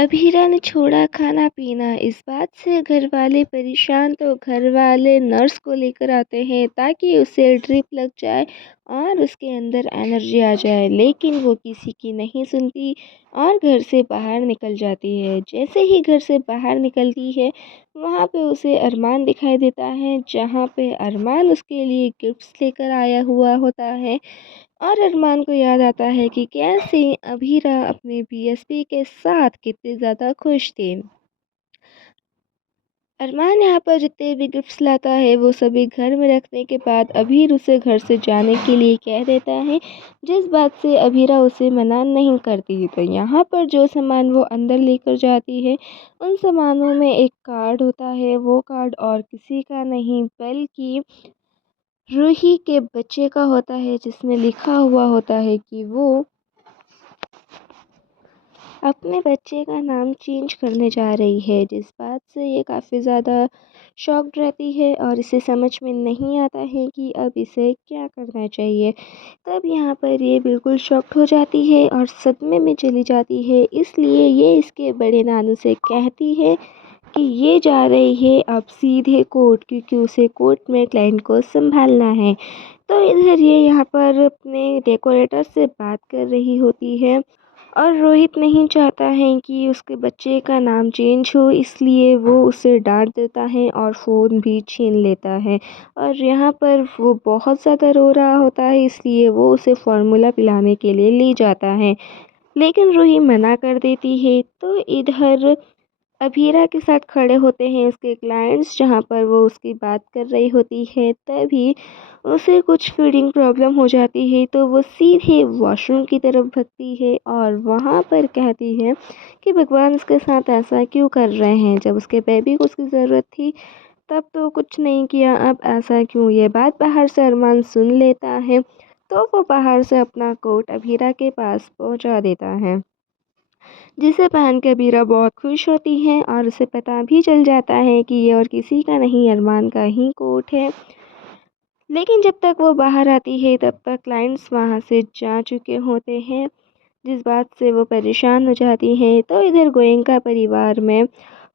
अभीरा ने छोड़ा खाना-पीना, इस बात से घरवाले परेशान तो घरवाले नर्स को लेकर आते हैं ताकि उसे ड्रिप लग जाए और उसके अंदर एनर्जी आ जाए। लेकिन वो किसी की नहीं सुनती और घर से बाहर निकल जाती है। जैसे ही घर से बाहर निकलती है, वहाँ पे उसे अरमान दिखाई देता है, जहाँ पे अरमान उसके लिए गिफ्ट्स लेकर आया हुआ होता है। और अरमान को याद आता है कि कैसे अभीरा अपने बीएसपी के साथ कितने ज़्यादा खुश थे। अरमान यहाँ पर जितने भी गिफ्ट्स लाता है वो सभी घर में रखने के बाद अभीर उसे घर से जाने के लिए कह देता है, जिस बात से अभीरा उसे मना नहीं करती। तो यहाँ पर जो सामान वो अंदर लेकर जाती है, उन सामानों में एक कार्ड होता है। वो कार्ड और किसी का नहीं बल्कि रूही के बच्चे का होता है, जिसमें लिखा हुआ होता है कि वो अपने बच्चे का नाम चेंज करने जा रही है। जिस बात से ये काफ़ी ज़्यादा शॉक्ड रहती है और इसे समझ में नहीं आता है कि अब इसे क्या करना चाहिए। तब यहाँ पर ये बिल्कुल शॉक्ड हो जाती है और सदमे में चली जाती है। इसलिए ये इसके बड़े नानू से कहती है कि ये जा रही है अब सीधे कोर्ट, क्योंकि उसे कोर्ट में क्लाइंट को संभालना है। तो इधर ये यहाँ पर अपने डेकोरेटर से बात कर रही होती है और रोहित नहीं चाहता है कि उसके बच्चे का नाम चेंज हो, इसलिए वो उसे डांट देता है और फ़ोन भी छीन लेता है। और यहाँ पर वो बहुत ज़्यादा रो रहा होता है, इसलिए वो उसे फ़ॉर्मूला पिलाने के लिए ले जाता है, लेकिन रूही मना कर देती है। तो इधर अभीरा के साथ खड़े होते हैं उसके क्लाइंट्स, जहाँ पर वो उसकी बात कर रही होती है। तभी उसे कुछ फीडिंग प्रॉब्लम हो जाती है, तो वो सीधे वॉशरूम की तरफ भगती है और वहाँ पर कहती है कि भगवान उसके साथ ऐसा क्यों कर रहे हैं। जब उसके बेबी को उसकी ज़रूरत थी तब तो कुछ नहीं किया, अब ऐसा क्यों। ये बात बाहर से अरमान सुन लेता है, तो वो बाहर से अपना कोट अभीरा के पास पहुँचा देता है, जिसे पहन के अबीरा बहुत खुश होती है और उसे पता भी चल जाता है कि ये और किसी का नहीं, अरमान का ही कोट है। लेकिन जब तक वो बाहर आती है तब तक क्लाइंट्स वहाँ से जा चुके होते हैं, जिस बात से वो परेशान हो जाती हैं। तो इधर गोयनका परिवार में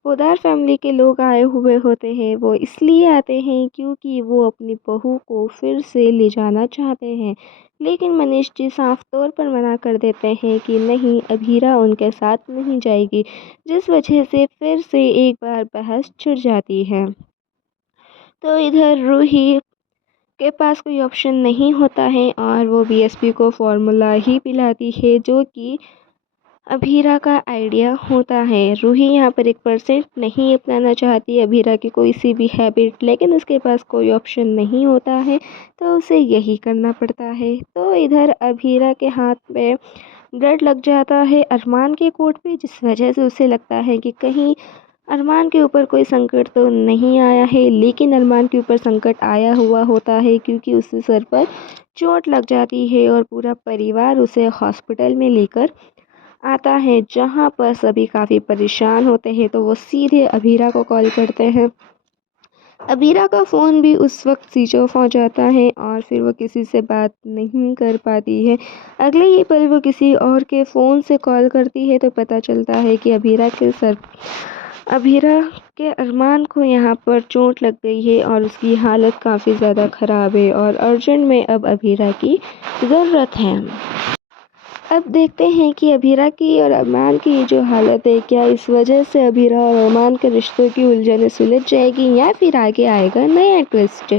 पोद्दार फैमिली के लोग आए हुए होते हैं। वो इसलिए आते हैं क्योंकि वो अपनी बहू को फिर से ले जाना चाहते हैं, लेकिन मनीष जी साफ तौर पर मना कर देते हैं कि नहीं, अभीरा उनके साथ नहीं जाएगी, जिस वजह से फिर से एक बार बहस छिड़ जाती है। तो इधर रूही के पास कोई ऑप्शन नहीं होता है और वो बीएसपी को फॉर्मूला ही पिलाती है, जो कि अभीरा का आइडिया होता है। रूही यहाँ पर 1% नहीं अपनाना चाहती अभीरा की कोई सी भी हैबिट, लेकिन उसके पास कोई ऑप्शन नहीं होता है, तो उसे यही करना पड़ता है। तो इधर अभीरा के हाथ में ब्लड लग जाता है अरमान के कोट पे, जिस वजह से उसे लगता है कि कहीं अरमान के ऊपर कोई संकट तो नहीं आया है, लेकिन अरमान के ऊपर संकट आया हुआ होता है, क्योंकि उसके सर पर चोट लग जाती है और पूरा परिवार उसे हॉस्पिटल में लेकर आता है, जहाँ पर सभी काफ़ी परेशान होते हैं। तो वो सीधे अभीरा को कॉल करते हैं। अभीरा का फ़ोन भी उस वक्त स्विच ऑफ हो जाता है और फिर वो किसी से बात नहीं कर पाती है। अगले ही पल वो किसी और के फ़ोन से कॉल करती है, तो पता चलता है कि अभीरा के अरमान को यहाँ पर चोट लग गई है और उसकी हालत काफ़ी ज़्यादा ख़राब है और अर्जेंट में अब अभीरा की ज़रूरत है। अब देखते हैं कि अभीरा की और अरमान की जो हालत है, क्या इस वजह से अभीरा और अरमान के रिश्तों की उलझनें सुलझ जाएगी या फिर आगे आएगा नया ट्विस्ट।